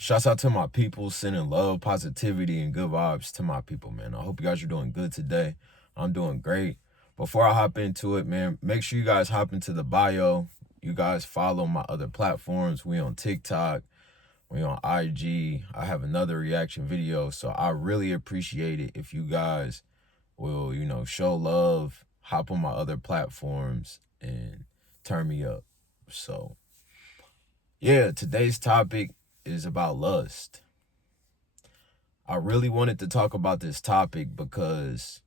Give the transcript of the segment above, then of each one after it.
Shouts out to my people, sending love, positivity, and good vibes to my people, man. I hope you guys are doing good today. I'm doing great. Before I hop into it, man, make sure you guys hop into the bio. You guys follow my other platforms. We on TikTok, we on IG. I have another reaction video. So I really appreciate it if you guys will, show love, hop on my other platforms, and turn me up. So, yeah, today's topic is about lust. I really wanted to talk about this topic because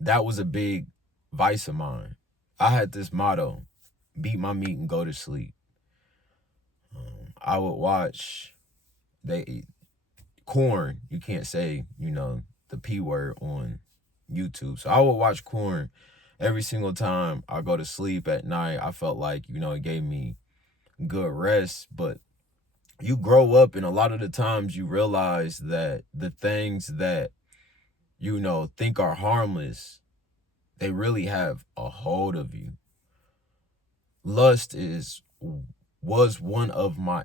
that was a big vice of mine. I had this motto: beat my meat and go to sleep. I would watch corn. You can't say, the P word on YouTube. So I would watch corn every single time I go to sleep at night. I felt like, it gave me good rest. But you grow up, and a lot of the times you realize that the things that, think are harmless, they really have a hold of you. Lust was one of my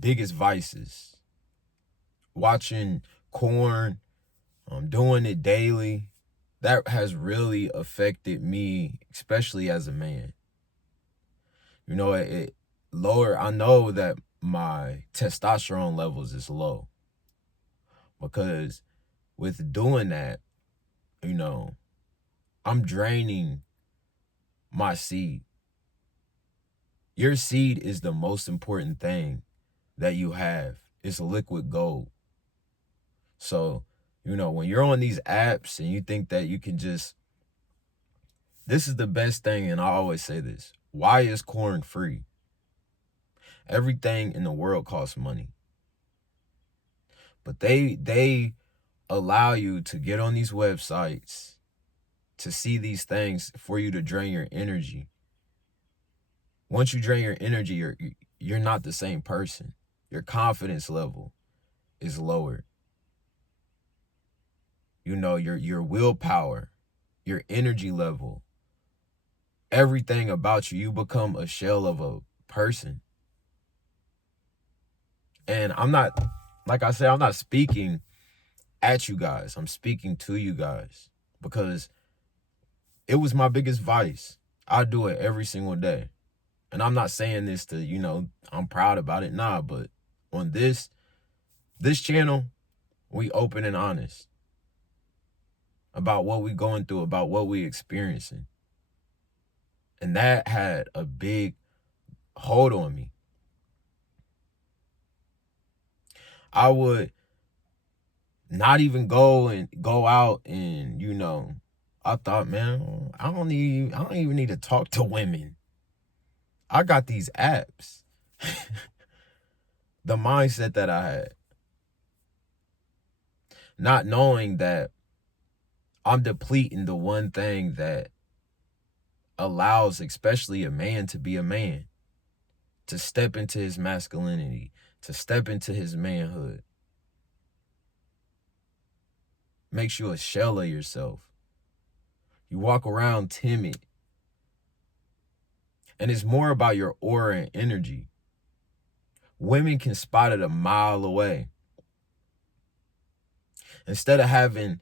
biggest vices. Watching corn, doing it daily, that has really affected me, especially as a man. It lower. I know that my testosterone levels is low because with doing that, I'm draining my seed. Your seed is the most important thing that you have. It's liquid gold. So, when you're on these apps and you think that you can this is the best thing, and I always say this: why is corn free? Everything in the world costs money. But they allow you to get on these websites to see these things for you to drain your energy. Once you drain your energy, you're not the same person. Your confidence level is lowered. Your willpower, your energy level, everything about you become a shell of a person. And I'm not, like I said, I'm not speaking at you guys. I'm speaking to you guys because it was my biggest vice. I do it every single day. And I'm not saying this to, I'm proud about it. Nah, but on this channel, we open and honest about what we going through, about what we experiencing. And that had a big hold on me. I would not even go out and, I thought, man, I don't even need to talk to women. I got these apps. The mindset that I had. Not knowing that I'm depleting the one thing that allows, especially a man, to be a man, to step into his masculinity, to step into his manhood. Makes you a shell of yourself. You walk around timid. And it's more about your aura and energy. Women can spot it a mile away. Instead of having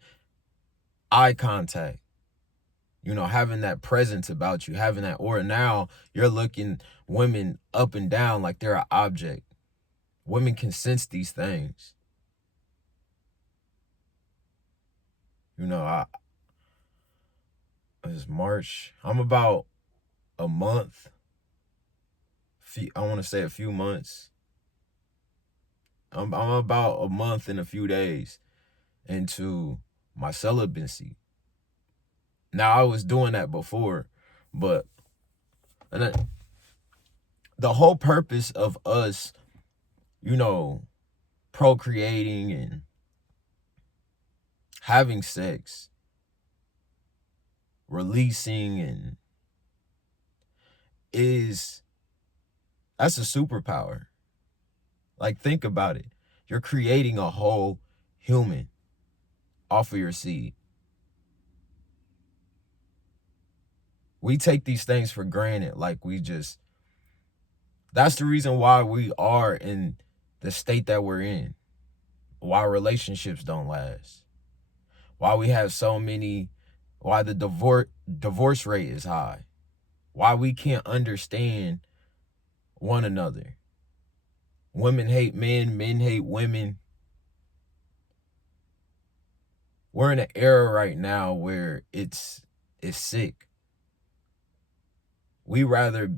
eye contact, having that presence about you, having that aura, now you're looking women up and down like they're an object. Women can sense these things. It's March. I'm about a month. I want to say a few months. I'm about a month and a few days into my celibacy. Now, I was doing that before, but the whole purpose of us, procreating and having sex, releasing, and that's a superpower. Like, think about it. You're creating a whole human off of your seed. We take these things for granted. Like, that's the reason why we are in the state that we're in, why relationships don't last, why we have so many, why the divorce rate is high, why we can't understand one another. Women hate men, men hate women. We're in an era right now where it's sick. We rather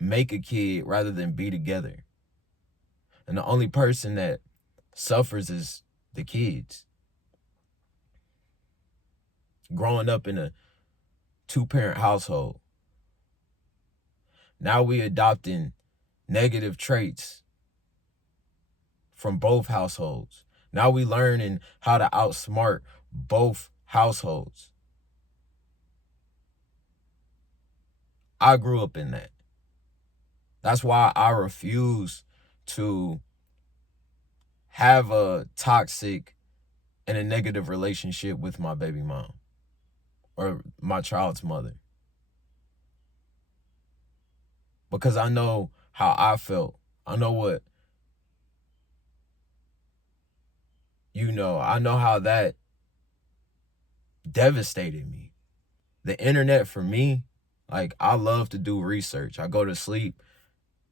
make a kid rather than be together. And the only person that suffers is the kids. Growing up in a 2-parent household. Now we adopting negative traits from both households. Now we learning how to outsmart both households. I grew up in that. That's why I refuse to have a toxic and a negative relationship with my baby mom or my child's mother. Because I know how I felt. I know what, I know how that devastated me. The internet for me, like, I love to do research. I go to sleep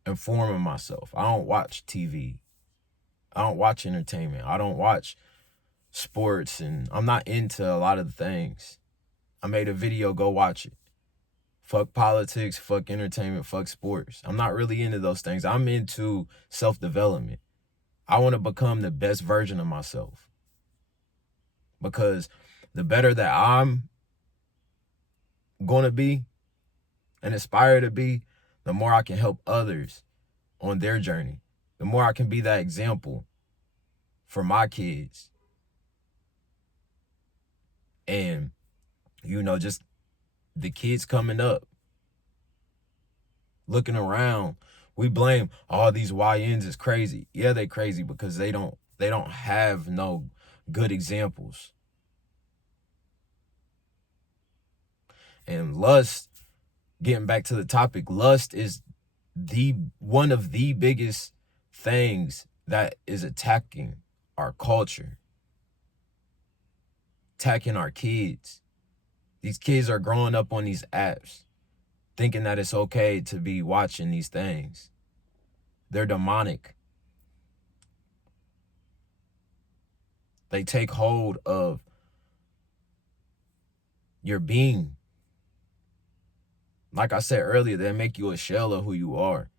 informing myself. I don't watch TV. I don't watch entertainment. I don't watch sports, and I'm not into a lot of the things. I made a video, go watch it. Fuck politics, fuck entertainment, fuck sports. I'm not really into those things. I'm into self-development. I want to become the best version of myself. Because the better that I'm going to be and aspire to be, the more I can help others on their journey. The more I can be that example for my kids. And, just the kids coming up, looking around, we blame all these YNs is crazy. Yeah, they crazy because they don't have no good examples. And lust, getting back to the topic, lust is one of the biggest things that is attacking our culture, attacking our kids. These kids are growing up on these apps, thinking that it's okay to be watching these things. They're demonic. They take hold of your being. Like I said earlier, they make you a shell of who you are.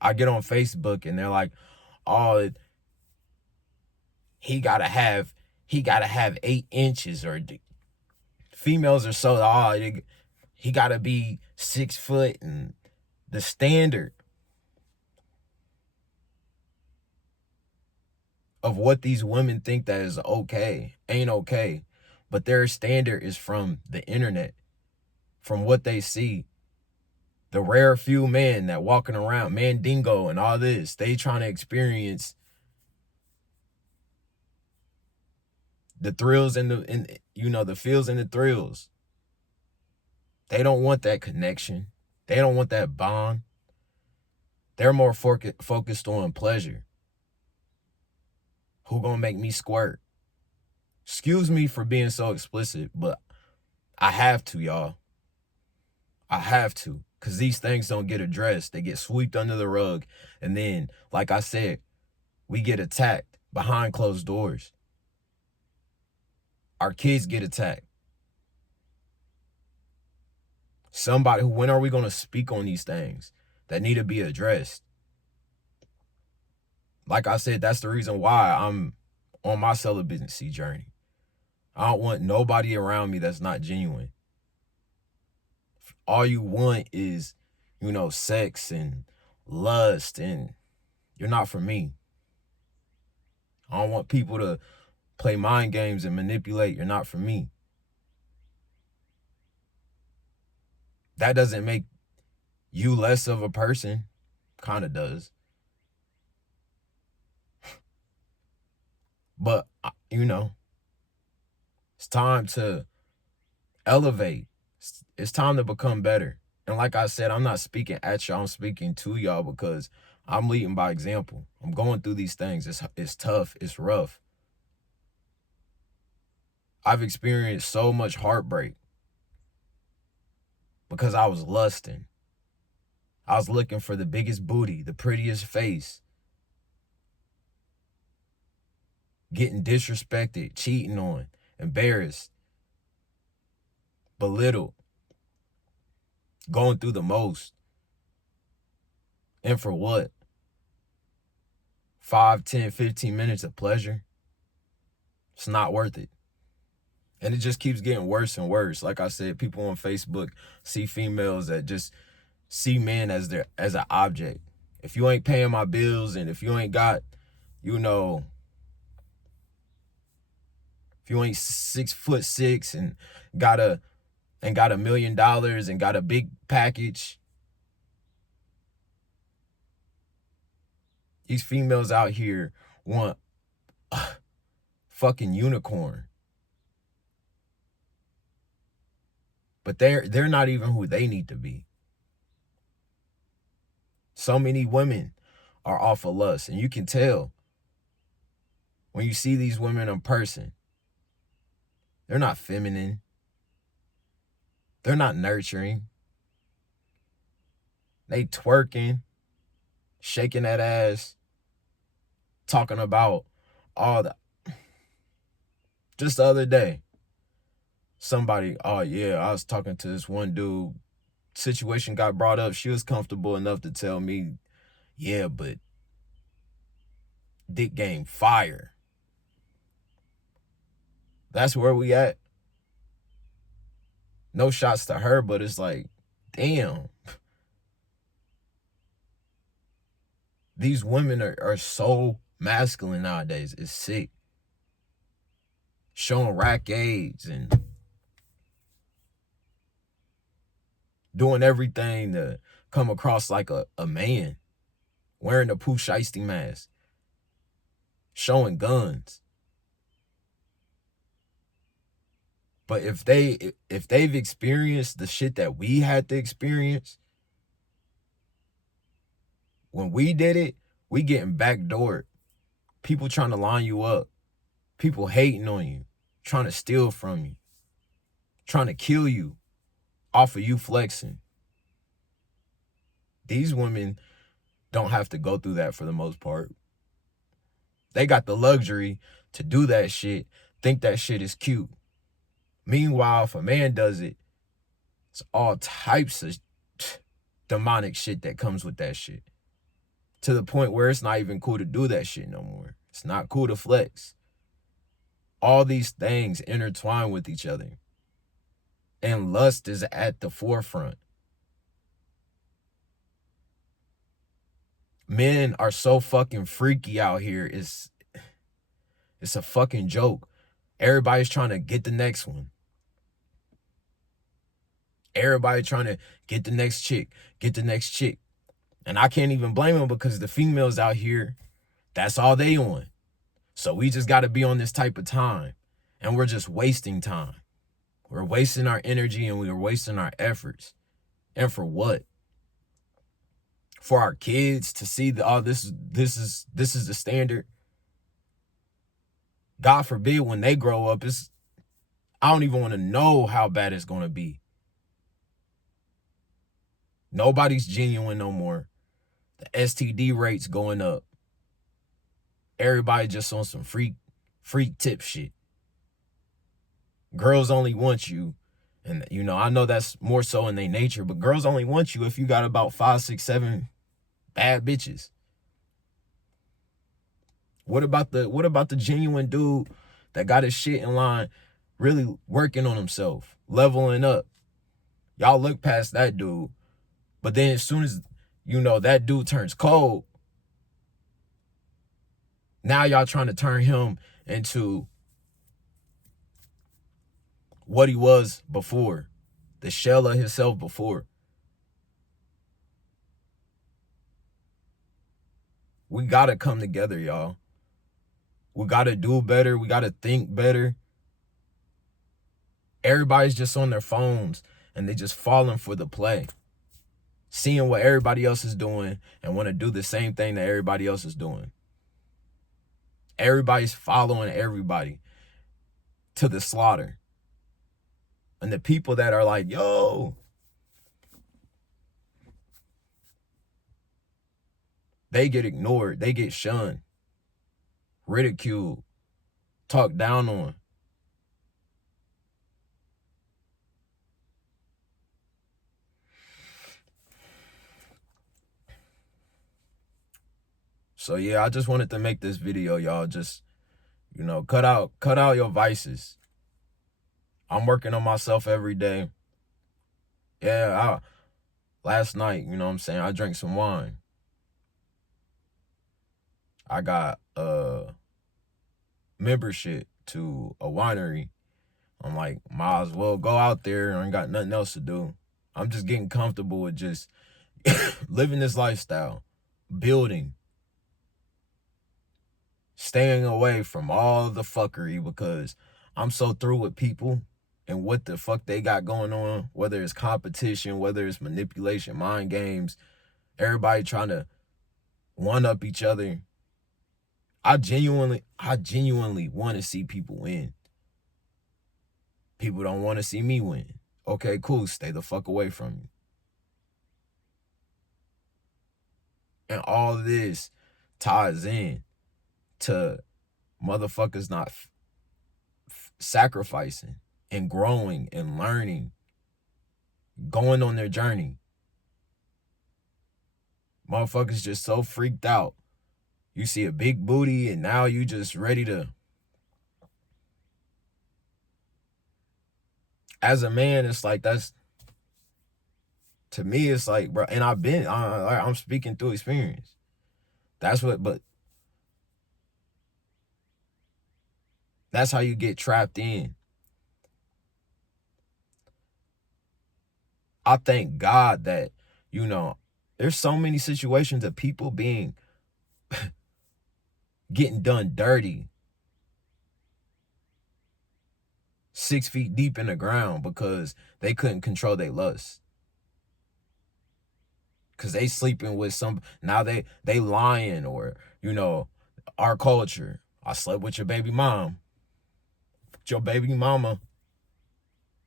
I get on Facebook and they're like, oh, he gotta have 8 inches, or females are so, he gotta be 6 foot, and the standard of what these women think that is okay ain't okay. But their standard is from the internet, from what they see. The rare few men that walking around, Mandingo and all this, they trying to experience the thrills and the feels and the thrills. They don't want that connection. They don't want that bond. They're more focused on pleasure. Who gonna make me squirt? Excuse me for being so explicit, but I have to, y'all. I have to, because these things don't get addressed. They get swept under the rug. And then, like I said, we get attacked behind closed doors. Our kids get attacked. When are we going to speak on these things that need to be addressed? Like I said, that's the reason why I'm on my celibacy journey. I don't want nobody around me that's not genuine. All you want is, sex and lust, and you're not for me. I don't want people to play mind games and manipulate. You're not for me. That doesn't make you less of a person. Kind of does. But, it's time to elevate. It's time to become better. And like I said, I'm not speaking at y'all. I'm speaking to y'all because I'm leading by example. I'm going through these things. It's tough. It's rough. I've experienced so much heartbreak because I was lusting. I was looking for the biggest booty, the prettiest face, getting disrespected, cheating on, embarrassed, belittled, going through the most. And for what? 5, 10, 15 minutes of pleasure? It's not worth it. And it just keeps getting worse and worse. Like I said, people on Facebook see females that just see men as an object. If you ain't paying my bills, and if you ain't got, you know, if you ain't 6'6" and got $1 million and got a big package, these females out here want a fucking unicorn. But they're not even who they need to be. So many women are off of lust, and you can tell when you see these women in person. They're not feminine. They're not nurturing. They twerking, shaking that ass, talking about all the. Just the other day, somebody, oh yeah, I was talking to this one dude. Situation got brought up. She was comfortable enough to tell me, yeah, but dick game fire. That's where we at. No shots to her, but it's like, damn. These women are so masculine nowadays. It's sick. Showing rack aids and doing everything to come across like a man. Wearing a Pooh Shiesty mask. Showing guns. But if they've experienced the shit that we had to experience, when we did it, we getting backdoored. People trying to line you up. People hating on you. Trying to steal from you. Trying to kill you off of you flexing. These women don't have to go through that for the most part. They got the luxury to do that shit, think that shit is cute. Meanwhile, if a man does it, it's all types of demonic shit that comes with that shit. To the point where it's not even cool to do that shit no more. It's not cool to flex. All these things intertwine with each other. And lust is at the forefront. Men are so fucking freaky out here. It's a fucking joke. Everybody's trying to get the next one. Everybody trying to get the next chick, get the next chick. And I can't even blame them because the females out here, that's all they on. So we just got to be on this type of time. And we're just wasting time. We're wasting our energy and we're wasting our efforts. And for what? For our kids to see this is the standard. God forbid when they grow up, I don't even want to know how bad it's going to be. Nobody's genuine no more. The STD rates going up. Everybody just on some freak tip shit. Girls only want you. And, you know, I know that's more so in their nature, but girls only want you if you got about 5, 6, 7 bad bitches. What about the genuine dude that got his shit in line, really working on himself, leveling up? Y'all look past that dude. But then as soon as, you know, that dude turns cold, now y'all trying to turn him into what he was before, the shell of himself before. We got to come together, y'all. We got to do better. We got to think better. Everybody's just on their phones and they just falling for the play, seeing what everybody else is doing and want to do the same thing that everybody else is doing. Everybody's following everybody to the slaughter. And the people that are like, yo, they get ignored, they get shunned, ridiculed, talked down on. So yeah, I just wanted to make this video, y'all. Just, you know, cut out your vices. I'm working on myself every day. Yeah, last night, you know what I'm saying, I drank some wine. I got membership to a winery. I'm like, might as well go out there. I ain't got nothing else to do. I'm just getting comfortable with just living this lifestyle, building, staying away from all the fuckery, because I'm so through with people and what the fuck they got going on, whether it's competition, whether it's manipulation, mind games, everybody trying to one up each other. I genuinely want to see people win. People don't want to see me win. Okay, cool. Stay the fuck away from me. And all this ties in to motherfuckers not sacrificing and growing and learning, going on their journey. Motherfuckers just so freaked out. You see a big booty and now you just ready to. As a man, it's like, that's, to me, it's like, bro, and I'm speaking through experience. That's how you get trapped in. I thank God that, you know, there's so many situations of people being, getting done dirty, 6 feet deep in the ground, because they couldn't control their lust. Because they sleeping with now they lying, or, you know, our culture. I slept with your baby mom. Your baby mama.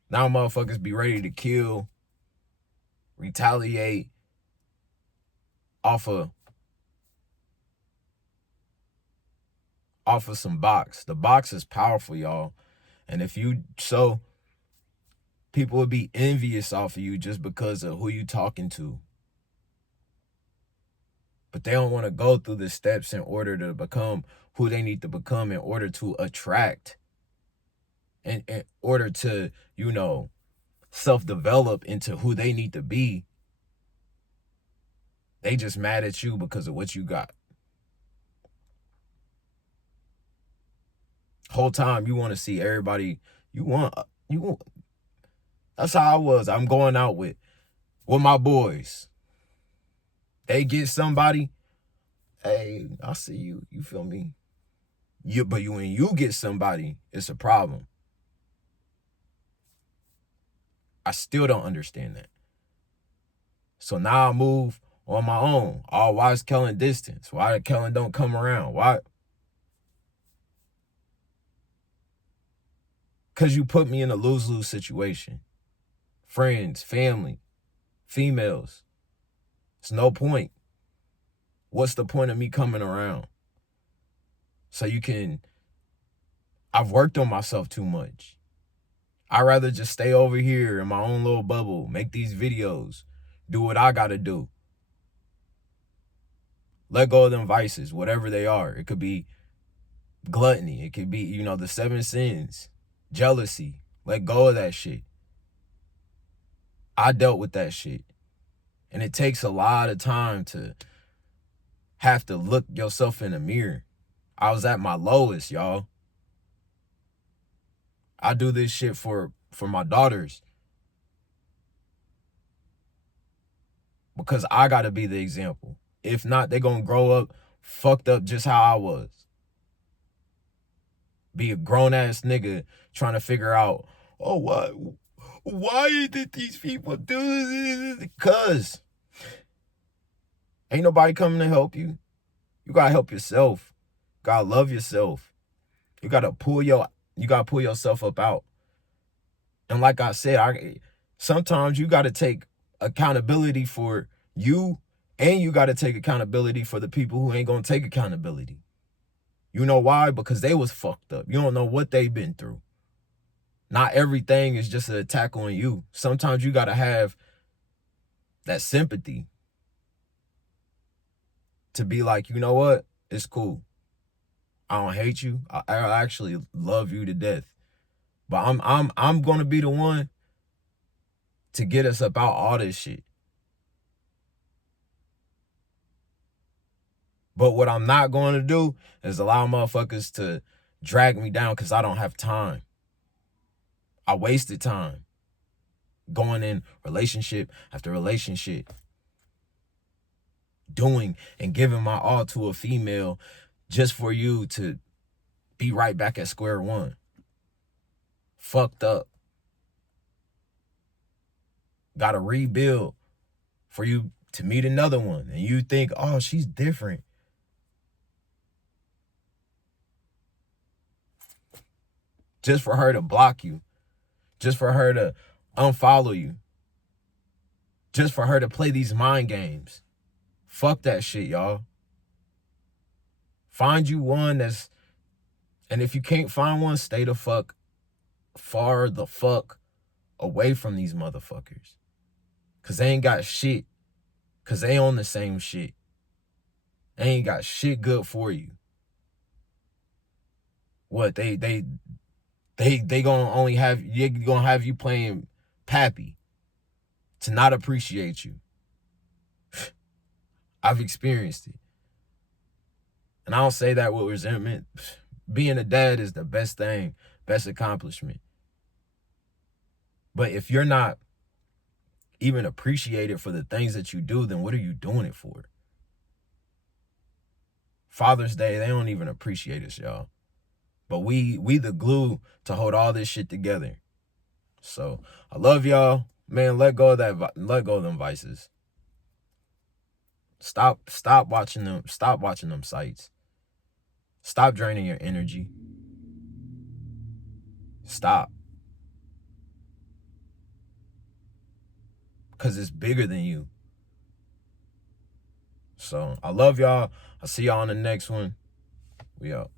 Now motherfuckers be ready to kill, retaliate off of some box. The box is powerful, y'all. And if you, so people would be envious off of you just because of who you talking to. But they don't want to go through the steps in order to become who they need to become, in order to attract, and in order to, you know, self-develop into who they need to be. They just mad at you because of what you got. Whole time you want to see everybody, you want. That's how I was. I'm going out with my boys. They get somebody, hey, I see you. You feel me? But when you get somebody, it's a problem. I still don't understand that. So now I move on my own. Oh, why is Kellen distance? Why Kellen don't come around? Why? Because you put me in a lose-lose situation. Friends, family, females. It's no point. What's the point of me coming around? So I've worked on myself too much. I'd rather just stay over here in my own little bubble, make these videos, do what I gotta do. Let go of them vices, whatever they are. It could be gluttony. It could be, you know, the 7 sins, jealousy. Let go of that shit. I dealt with that shit. And it takes a lot of time to have to look yourself in the mirror. I was at my lowest, y'all. I do this shit for my daughters. Because I gotta be the example. If not, they're gonna grow up fucked up just how I was. Be a grown-ass nigga trying to figure out, oh, Why did these people do this? Because ain't nobody coming to help you. You gotta help yourself. You gotta love yourself. You gotta pull yourself up out. And like I said, sometimes you gotta take accountability for you, and you gotta take accountability for the people who ain't gonna take accountability. You know why? Because they was fucked up. You don't know what they've been through. Not everything is just an attack on you. Sometimes you gotta have that sympathy to be like, you know what? It's cool. I don't hate you. I actually love you to death. But I'm gonna be the one to get us about all this shit. But what I'm not going to do is allow motherfuckers to drag me down because I don't have time. I wasted time going in relationship after relationship, doing and giving my all to a female just for you to be right back at square one. Fucked up. Gotta rebuild for you to meet another one. And you think, oh, she's different. Just for her to block you. Just for her to unfollow you. Just for her to play these mind games. Fuck that shit, y'all. Find you one that's... And if you can't find one, stay the fuck far the fuck away from these motherfuckers. Because they ain't got shit. Because they on the same shit. They ain't got shit good for you. What, they gonna only have... They're gonna have you playing Pappy to not appreciate you. I've experienced it. And I don't say that with resentment. Being a dad is the best thing, best accomplishment. But if you're not even appreciated for the things that you do, then what are you doing it for? Father's Day, they don't even appreciate us, y'all. But we the glue to hold all this shit together. So I love y'all. Man, let go of them vices. Stop watching them. Stop watching them sites. Stop draining your energy. Stop. Because it's bigger than you. So I love y'all. I'll see y'all on the next one. We out.